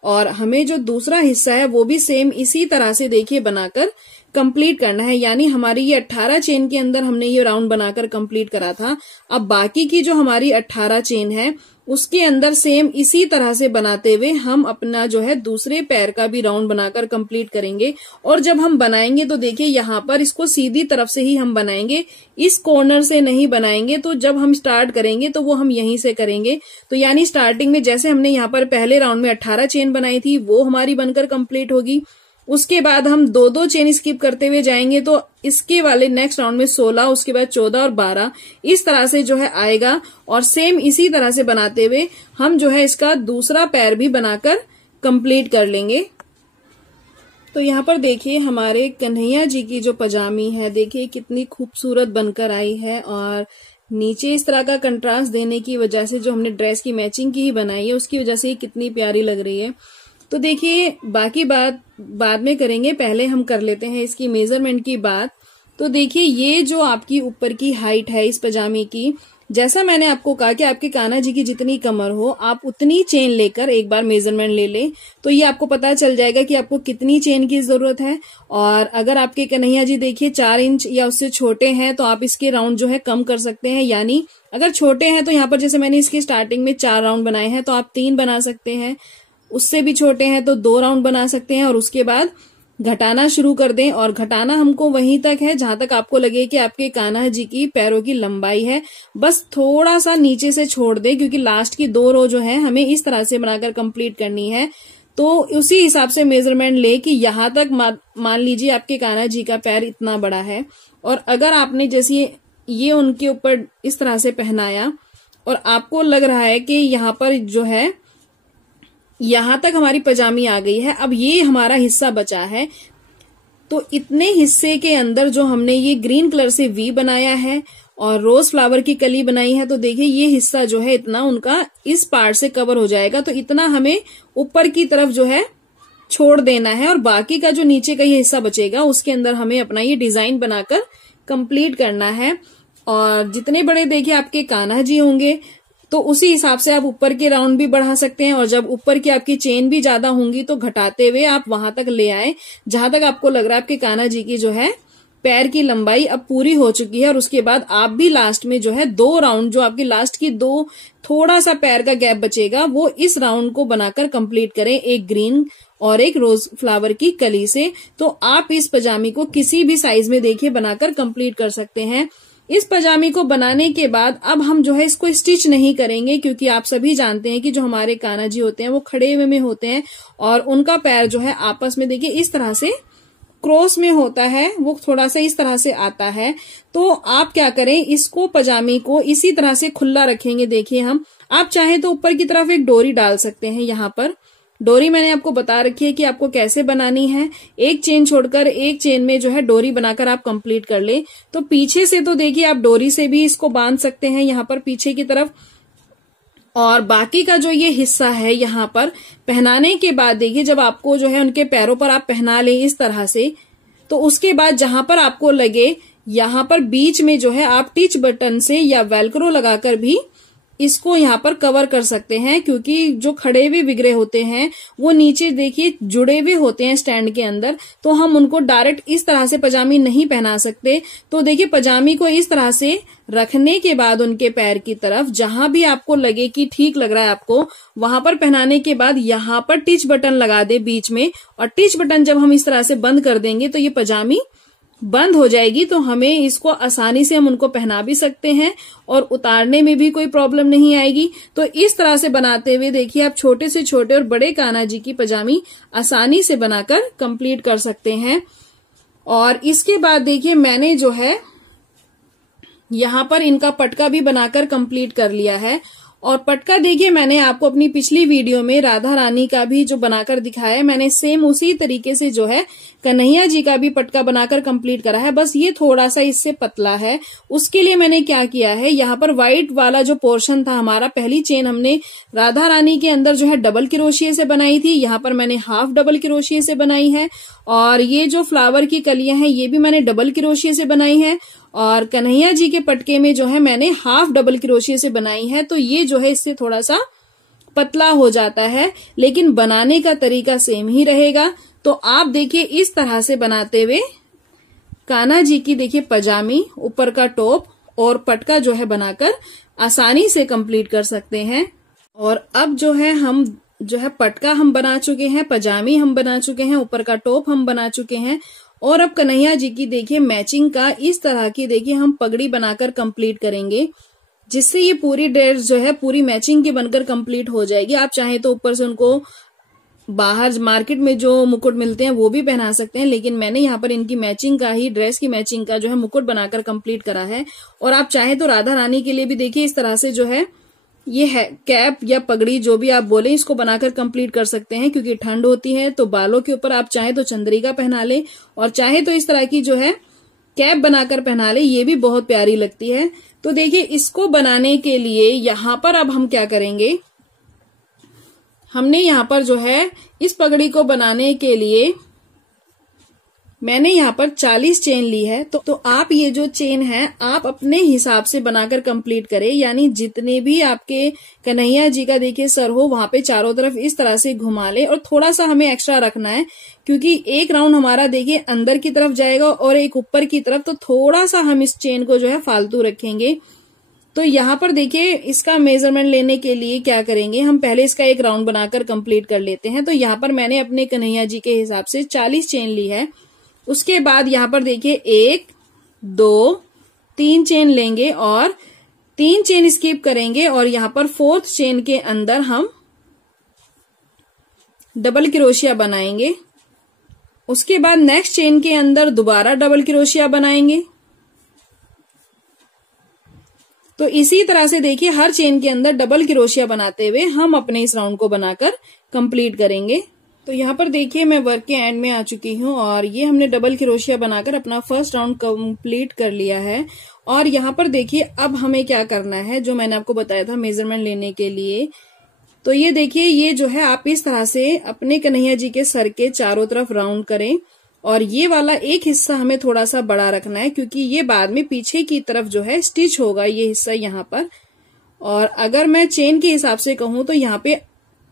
और हमें जो दूसरा हिस्सा है वो भी सेम इसी तरह से देखिए बनाकर कंप्लीट करना है। यानी हमारी ये 18 चेन के अंदर हमने ये राउंड बनाकर कंप्लीट करा था। अब बाकी की जो हमारी 18 चेन है उसके अंदर सेम इसी तरह से बनाते हुए हम अपना जो है दूसरे पैर का भी राउंड बनाकर कंप्लीट करेंगे। और जब हम बनाएंगे तो देखिए यहाँ पर इसको सीधी तरफ से ही हम बनाएंगे, इस कॉर्नर से नहीं बनाएंगे। तो जब हम स्टार्ट करेंगे तो वो हम यहीं से करेंगे। तो यानी स्टार्टिंग में जैसे हमने यहाँ पर पहले राउंड में 18 चेन बनाई थी वो हमारी बनकर कंप्लीट होगी। उसके बाद हम 2-2 चेन स्किप करते हुए जाएंगे तो इसके वाले नेक्स्ट राउंड में 16, उसके बाद 14 और 12 इस तरह से जो है आएगा। और सेम इसी तरह से बनाते हुए हम जो है इसका दूसरा पैर भी बनाकर कंप्लीट कर लेंगे। तो यहाँ पर देखिए हमारे कन्हैया जी की जो पजामी है देखिए कितनी खूबसूरत बनकर आई है। और नीचे इस तरह का कंट्रास्ट देने की वजह से जो हमने ड्रेस की मैचिंग की ही बनाई है उसकी वजह से ये कितनी प्यारी लग रही है। तो देखिए बाकी बात बाद में करेंगे, पहले हम कर लेते हैं इसकी मेजरमेंट की बात। तो देखिए ये जो आपकी ऊपर की हाइट है इस पजामे की, जैसा मैंने आपको कहा कि आपके कान्हा जी की जितनी कमर हो आप उतनी चेन लेकर एक बार मेजरमेंट ले लें तो ये आपको पता चल जाएगा कि आपको कितनी चेन की जरूरत है। और अगर आपके कन्हैया जी देखिए 4 इंच या उससे छोटे हैं तो आप इसके राउंड जो है कम कर सकते हैं। यानी अगर छोटे हैं तो यहाँ पर जैसे मैंने इसकी स्टार्टिंग में 4 राउंड बनाए हैं तो आप 3 बना सकते हैं, उससे भी छोटे हैं तो 2 राउंड बना सकते हैं। और उसके बाद घटाना शुरू कर दें और घटाना हमको वहीं तक है जहां तक आपको लगे कि आपके कान्हा जी की पैरों की लंबाई है। बस थोड़ा सा नीचे से छोड़ दें क्योंकि लास्ट की 2 रो जो है हमें इस तरह से बनाकर कंप्लीट करनी है। तो उसी हिसाब से मेजरमेंट ले कि यहां तक मान लीजिए आपके कान्हा जी का पैर इतना बड़ा है। और अगर आपने जैसे ये उनके ऊपर इस तरह से पहनाया और आपको लग रहा है कि यहाँ पर जो है यहां तक हमारी पजामी आ गई है, अब ये हमारा हिस्सा बचा है, तो इतने हिस्से के अंदर जो हमने ये ग्रीन कलर से वी बनाया है और रोज फ्लावर की कली बनाई है, तो देखिए ये हिस्सा जो है इतना उनका इस पार्ट से कवर हो जाएगा। तो इतना हमें ऊपर की तरफ जो है छोड़ देना है और बाकी का जो नीचे का ये हिस्सा बचेगा उसके अंदर हमें अपना ये डिजाइन बनाकर कंप्लीट करना है। और जितने बड़े देखिए आपके कान्हा जी होंगे तो उसी हिसाब से आप ऊपर के राउंड भी बढ़ा सकते हैं। और जब ऊपर की आपकी चेन भी ज्यादा होंगी तो घटाते हुए आप वहां तक ले आए जहां तक आपको लग रहा है आपके कान्हा जी की जो है पैर की लंबाई अब पूरी हो चुकी है। और उसके बाद आप भी लास्ट में जो है 2 राउंड, जो आपकी लास्ट की 2 थोड़ा सा पैर का गैप बचेगा वो इस राउंड को बनाकर कंप्लीट करें, एक ग्रीन और एक रोज फ्लावर की कली से। तो आप इस पजामी को किसी भी साइज में देखिए बनाकर कंप्लीट कर सकते हैं। इस पजामी को बनाने के बाद अब हम जो है इसको स्टिच नहीं करेंगे क्योंकि आप सभी जानते हैं कि जो हमारे कान्हा जी होते हैं वो खड़े हुए में होते हैं और उनका पैर जो है आपस में देखिए इस तरह से क्रॉस में होता है, वो थोड़ा सा इस तरह से आता है। तो आप क्या करें, इसको पजामी को इसी तरह से खुला रखेंगे। देखिए हम, आप चाहें तो ऊपर की तरफ एक डोरी डाल सकते हैं। यहाँ पर डोरी मैंने आपको बता रखी है कि आपको कैसे बनानी है। एक चेन छोड़कर एक चेन में जो है डोरी बनाकर आप कंप्लीट कर ले। तो पीछे से तो देखिए आप डोरी से भी इसको बांध सकते हैं यहाँ पर पीछे की तरफ। और बाकी का जो ये हिस्सा है यहाँ पर पहनाने के बाद देखिए जब आपको जो है उनके पैरों पर आप पहना लें इस तरह से, तो उसके बाद जहां पर आपको लगे यहाँ पर बीच में जो है आप टिच बटन से या वेलक्रो लगाकर भी इसको यहाँ पर कवर कर सकते हैं। क्योंकि जो खड़े हुए विग्रह होते हैं वो नीचे देखिए जुड़े हुए होते हैं स्टैंड के अंदर, तो हम उनको डायरेक्ट इस तरह से पजामी नहीं पहना सकते। तो देखिए पजामी को इस तरह से रखने के बाद उनके पैर की तरफ जहां भी आपको लगे कि ठीक लग रहा है आपको, वहां पर पहनाने के बाद यहाँ पर टिच बटन लगा दे बीच में। और टिच बटन जब हम इस तरह से बंद कर देंगे तो ये पजामी बंद हो जाएगी। तो हमें इसको आसानी से हम उनको पहना भी सकते हैं और उतारने में भी कोई प्रॉब्लम नहीं आएगी। तो इस तरह से बनाते हुए देखिए आप छोटे से छोटे और बड़े कान्हा जी की पजामी आसानी से बनाकर कंप्लीट कर सकते हैं। और इसके बाद देखिए मैंने जो है यहाँ पर इनका पटका भी बनाकर कंप्लीट कर लिया है। और पटका देखिए मैंने आपको अपनी पिछली वीडियो में राधा रानी का भी जो बनाकर दिखाया है, मैंने सेम उसी तरीके से जो है कन्हैया जी का भी पटका बनाकर कंप्लीट करा है। बस ये थोड़ा सा इससे पतला है। उसके लिए मैंने क्या किया है, यहाँ पर व्हाइट वाला जो पोर्शन था हमारा, पहली चेन हमने राधा रानी के अंदर जो है डबल क्रोशिये से बनाई थी, यहाँ पर मैंने हाफ डबल क्रोशिये से बनाई है। और ये जो फ्लावर की कलियां हैं ये भी मैंने डबल क्रोशिये से बनाई है। और कन्हैया जी के पटके में जो है मैंने हाफ डबल क्रोशिये से बनाई है। तो ये जो है इससे थोड़ा सा पतला हो जाता है, लेकिन बनाने का तरीका सेम ही रहेगा। तो आप देखिए इस तरह से बनाते हुए कान्हा जी की देखिए पजामी, ऊपर का टॉप और पटका जो है बनाकर आसानी से कंप्लीट कर सकते हैं। और अब जो है हम जो है पटका हम बना चुके हैं, पजामी हम बना चुके हैं, ऊपर का टॉप हम बना चुके हैं और अब कन्हैया जी की देखिए मैचिंग का इस तरह की देखिए हम पगड़ी बनाकर कंप्लीट करेंगे, जिससे ये पूरी ड्रेस जो है पूरी मैचिंग की बनकर कंप्लीट हो जाएगी। आप चाहें तो ऊपर से उनको बाहर मार्केट में जो मुकुट मिलते हैं वो भी पहना सकते हैं, लेकिन मैंने यहाँ पर इनकी मैचिंग का ही, ड्रेस की मैचिंग का जो है मुकुट बनाकर कंप्लीट करा है। और आप चाहें तो राधा रानी के लिए भी देखिए इस तरह से जो है ये है कैप या पगड़ी जो भी आप बोले इसको बनाकर कंप्लीट कर सकते हैं, क्योंकि ठंड होती है तो बालों के ऊपर आप चाहे तो चंद्रिका पहना ले और चाहे तो इस तरह की जो है कैप बनाकर पहना ले, ये भी बहुत प्यारी लगती है। तो देखिए इसको बनाने के लिए यहाँ पर अब हम क्या करेंगे, हमने यहाँ पर जो है इस पगड़ी को बनाने के लिए मैंने यहाँ पर 40 चेन ली है। तो आप ये जो चेन है आप अपने हिसाब से बनाकर कंप्लीट करें, यानी जितने भी आपके कन्हैया जी का देखिए सर हो वहां पे चारों तरफ इस तरह से घुमा ले। और थोड़ा सा हमें एक्स्ट्रा रखना है, क्योंकि एक राउंड हमारा देखिए अंदर की तरफ जाएगा और एक ऊपर की तरफ, तो थोड़ा सा हम इस चेन को जो है फालतू रखेंगे। तो यहाँ पर देखिए इसका मेजरमेंट लेने के लिए क्या करेंगे, हम पहले इसका एक राउंड बनाकर कंप्लीट कर लेते हैं। तो यहाँ पर मैंने अपने कन्हैया जी के हिसाब से 40 चेन ली है। उसके बाद यहाँ पर देखिए 1 2 3 चेन लेंगे और 3 चेन स्किप करेंगे और यहाँ पर 4th चेन के अंदर हम डबल क्रोशिया बनाएंगे। उसके बाद नेक्स्ट चेन के अंदर दोबारा डबल क्रोशिया बनाएंगे। तो इसी तरह से देखिए हर चेन के अंदर डबल क्रोशिया बनाते हुए हम अपने इस राउंड को बनाकर कंप्लीट करेंगे। तो यहाँ पर देखिए मैं वर्क के एंड में आ चुकी हूँ और ये हमने डबल क्रोशिया बनाकर अपना फर्स्ट राउंड कंप्लीट कर लिया है। और यहाँ पर देखिए अब हमें क्या करना है, जो मैंने आपको बताया था मेजरमेंट लेने के लिए। तो ये देखिए ये जो है आप इस तरह से अपने कन्हैया जी के सर के चारों तरफ राउंड करें और ये वाला एक हिस्सा हमें थोड़ा सा बड़ा रखना है, क्योंकि ये बाद में पीछे की तरफ जो है स्टिच होगा ये हिस्सा यहाँ पर। और अगर मैं चेन के हिसाब से कहूँ तो यहाँ पे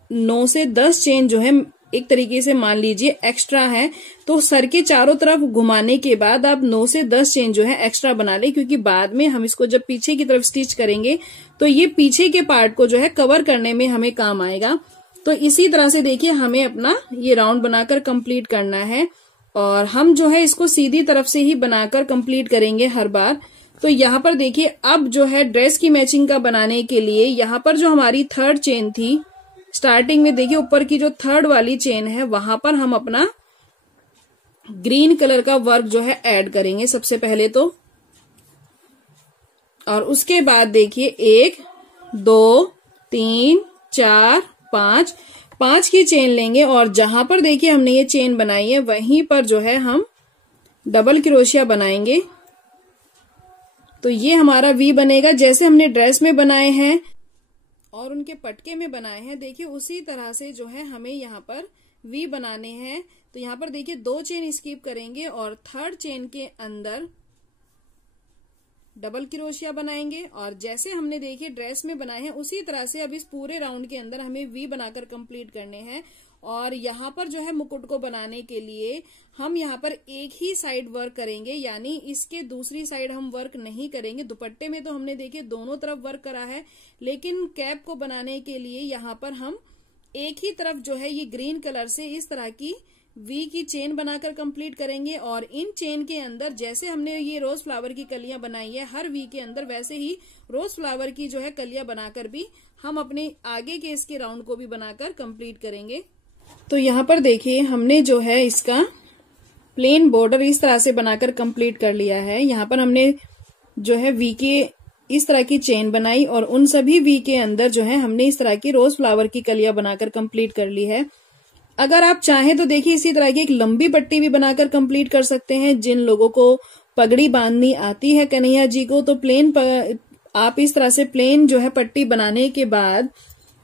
9 से 10 चेन जो है एक तरीके से मान लीजिए एक्स्ट्रा है। तो सर के चारों तरफ घुमाने के बाद आप 9 से 10 चेन जो है एक्स्ट्रा बना ले, क्योंकि बाद में हम इसको जब पीछे की तरफ स्टिच करेंगे तो ये पीछे के पार्ट को जो है कवर करने में हमें काम आएगा। तो इसी तरह से देखिए हमें अपना ये राउंड बनाकर कंप्लीट करना है और हम जो है इसको सीधी तरफ से ही बनाकर कंप्लीट करेंगे हर बार। तो यहाँ पर देखिए अब जो है ड्रेस की मैचिंग का बनाने के लिए यहाँ पर जो हमारी 3rd चेन थी स्टार्टिंग में, देखिए ऊपर की जो 3rd वाली चेन है वहां पर हम अपना ग्रीन कलर का वर्क जो है ऐड करेंगे सबसे पहले तो। और उसके बाद देखिए 1 2 3 4 5 की चेन लेंगे और जहां पर देखिए हमने ये चेन बनाई है वहीं पर जो है हम डबल क्रोशिया बनाएंगे। तो ये हमारा वी बनेगा जैसे हमने ड्रेस में बनाए हैं और उनके पटके में बनाए हैं। देखिए उसी तरह से जो है हमें यहाँ पर वी बनाने हैं। तो यहाँ पर देखिए 2 चेन स्किप करेंगे और 3rd चेन के अंदर डबल क्रोशिया बनाएंगे और जैसे हमने देखिए ड्रेस में बनाए हैं उसी तरह से अब इस पूरे राउंड के अंदर हमें वी बनाकर कंप्लीट करने हैं। और यहाँ पर जो है मुकुट को बनाने के लिए हम यहाँ पर एक ही साइड वर्क करेंगे, यानी इसके दूसरी साइड हम वर्क नहीं करेंगे। दुपट्टे में तो हमने देखिए दोनों तरफ वर्क करा है, लेकिन कैप को बनाने के लिए यहाँ पर हम एक ही तरफ जो है ये ग्रीन कलर से इस तरह की वी की चेन बनाकर कंप्लीट करेंगे। और इन चेन के अंदर जैसे हमने ये रोज फ्लावर की कलियां बनाई है हर वी के अंदर, वैसे ही रोज फ्लावर की जो है कलियां बनाकर भी हम अपने आगे के इसके राउंड को भी बनाकर कंप्लीट करेंगे। तो यहाँ पर देखिए हमने जो है इसका प्लेन बॉर्डर इस तरह से बनाकर कंप्लीट कर लिया है। यहाँ पर हमने जो है वी के इस तरह की चेन बनाई और उन सभी वी के अंदर जो है हमने इस तरह की रोज फ्लावर की कलियां बनाकर कंप्लीट कर ली है। अगर आप चाहें तो देखिए इसी तरह की एक लंबी पट्टी भी बनाकर कंप्लीट कर सकते हैं। जिन लोगों को पगड़ी बांधनी आती है कन्हैया जी को, तो प्लेन आप इस तरह से प्लेन जो है पट्टी बनाने के बाद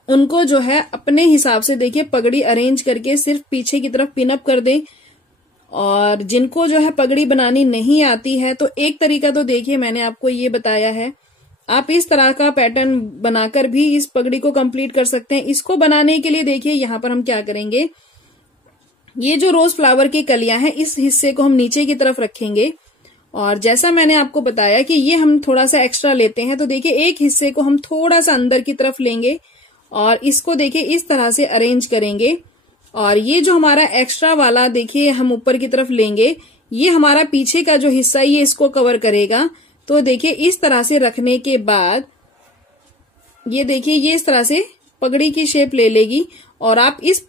उनको जो है अपने हिसाब से देखिए पगड़ी अरेंज करके सिर्फ पीछे की तरफ पिन अप कर दें। और जिनको जो है पगड़ी बनानी नहीं आती है तो एक तरीका तो देखिए मैंने आपको ये बताया है, आप इस तरह का पैटर्न बनाकर भी इस पगड़ी को कंप्लीट कर सकते हैं। इसको बनाने के लिए देखिए यहाँ पर हम क्या करेंगे, ये जो रोज फ्लावर की कलियां हैं इस हिस्से को हम नीचे की तरफ रखेंगे और जैसा मैंने आपको बताया कि ये हम थोड़ा सा एक्स्ट्रा लेते हैं, तो देखिए एक हिस्से को हम थोड़ा सा अंदर की तरफ लेंगे और इसको देखिए इस तरह से अरेंज करेंगे। और ये जो हमारा एक्स्ट्रा वाला देखिए हम ऊपर की तरफ लेंगे, ये हमारा पीछे का जो हिस्सा ये इसको कवर करेगा। तो देखिए इस तरह से रखने के बाद ये देखिए ये इस तरह से पगड़ी की शेप ले लेगी। और आप इस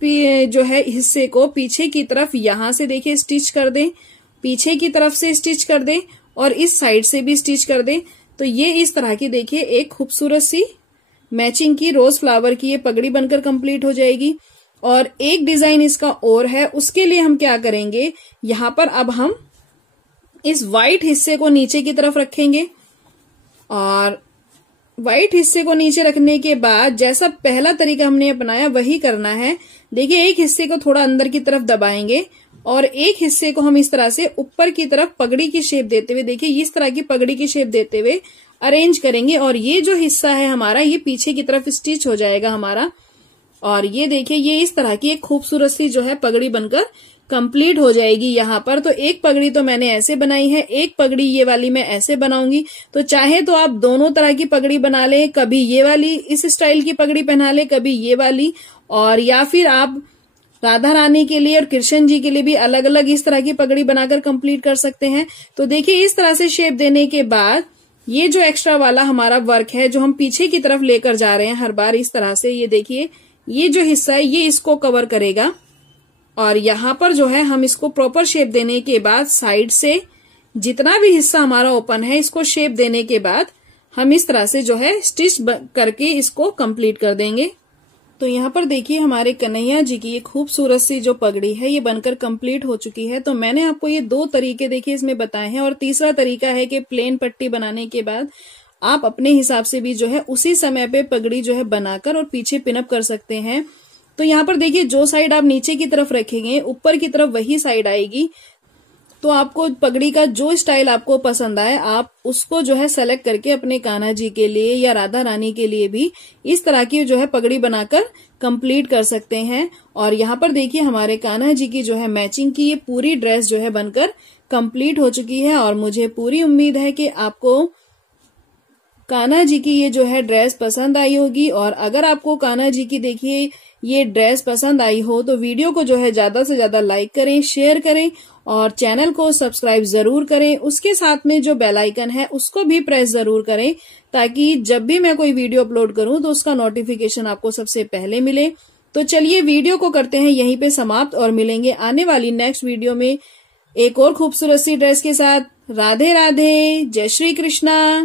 जो है हिस्से को पीछे की तरफ यहां से देखिए स्टिच कर दें, पीछे की तरफ से स्टिच कर दें और इस साइड से भी स्टिच कर दें। तो ये इस तरह की देखिए एक खूबसूरत सी मैचिंग की रोज फ्लावर की ये पगड़ी बनकर कंप्लीट हो जाएगी। और एक डिजाइन इसका और है, उसके लिए हम क्या करेंगे, यहां पर अब हम इस व्हाइट हिस्से को नीचे की तरफ रखेंगे और व्हाइट हिस्से को नीचे रखने के बाद जैसा पहला तरीका हमने अपनाया वही करना है। देखिए एक हिस्से को थोड़ा अंदर की तरफ दबाएंगे और एक हिस्से को हम इस तरह से ऊपर की तरफ पगड़ी की शेप देते हुए, देखिए इस तरह की पगड़ी की शेप देते हुए अरेंज करेंगे। और ये जो हिस्सा है हमारा ये पीछे की तरफ स्टिच हो जाएगा हमारा। और ये देखिए ये इस तरह की एक खूबसूरत सी जो है पगड़ी बनकर कंप्लीट हो जाएगी। यहाँ पर तो एक पगड़ी तो मैंने ऐसे बनाई है, एक पगड़ी ये वाली मैं ऐसे बनाऊंगी। तो चाहे तो आप दोनों तरह की पगड़ी बना ले, कभी ये वाली इस स्टाइल की पगड़ी पहना ले, कभी ये वाली, और या फिर आप राधा रानी के लिए और कृष्ण जी के लिए भी अलग अलग इस तरह की पगड़ी बनाकर कंप्लीट कर सकते हैं। तो देखिए इस तरह से शेप देने के बाद ये जो एक्स्ट्रा वाला हमारा वर्क है जो हम पीछे की तरफ लेकर जा रहे हैं हर बार इस तरह से, ये देखिए ये जो हिस्सा है ये इसको कवर करेगा। और यहाँ पर जो है हम इसको प्रॉपर शेप देने के बाद साइड से जितना भी हिस्सा हमारा ओपन है इसको शेप देने के बाद हम इस तरह से जो है स्टिच करके इसको कंप्लीट कर देंगे। तो यहाँ पर देखिए हमारे कन्हैया जी की ये खूबसूरत सी जो पगड़ी है ये बनकर कंप्लीट हो चुकी है। तो मैंने आपको ये दो तरीके देखिए इसमें बताए हैं और तीसरा तरीका है कि प्लेन पट्टी बनाने के बाद आप अपने हिसाब से भी जो है उसी समय पे पगड़ी जो है बनाकर और पीछे पिनअप कर सकते हैं। तो यहाँ पर देखिए जो साइड आप नीचे की तरफ रखेंगे ऊपर की तरफ वही साइड आएगी। तो आपको पगड़ी का जो स्टाइल आपको पसंद आए आप उसको जो है सेलेक्ट करके अपने कान्हा जी के लिए या राधा रानी के लिए भी इस तरह की जो है पगड़ी बनाकर कंप्लीट कर सकते हैं। और यहाँ पर देखिए हमारे कान्हा जी की जो है मैचिंग की ये पूरी ड्रेस जो है बनकर कंप्लीट हो चुकी है। और मुझे पूरी उम्मीद है कि आपको कान्हा जी की ये जो है ड्रेस पसंद आई होगी। और अगर आपको कान्हा जी की देखिए ये ड्रेस पसंद आई हो तो वीडियो को जो है ज्यादा से ज्यादा लाइक करें, शेयर करें और चैनल को सब्सक्राइब जरूर करें। उसके साथ में जो बेल आइकन है उसको भी प्रेस जरूर करें ताकि जब भी मैं कोई वीडियो अपलोड करूं तो उसका नोटिफिकेशन आपको सबसे पहले मिले। तो चलिए वीडियो को करते हैं यहीं पे समाप्त और मिलेंगे आने वाली नेक्स्ट वीडियो में एक और खूबसूरत सी ड्रेस के साथ। राधे राधे, जय श्री कृष्णा।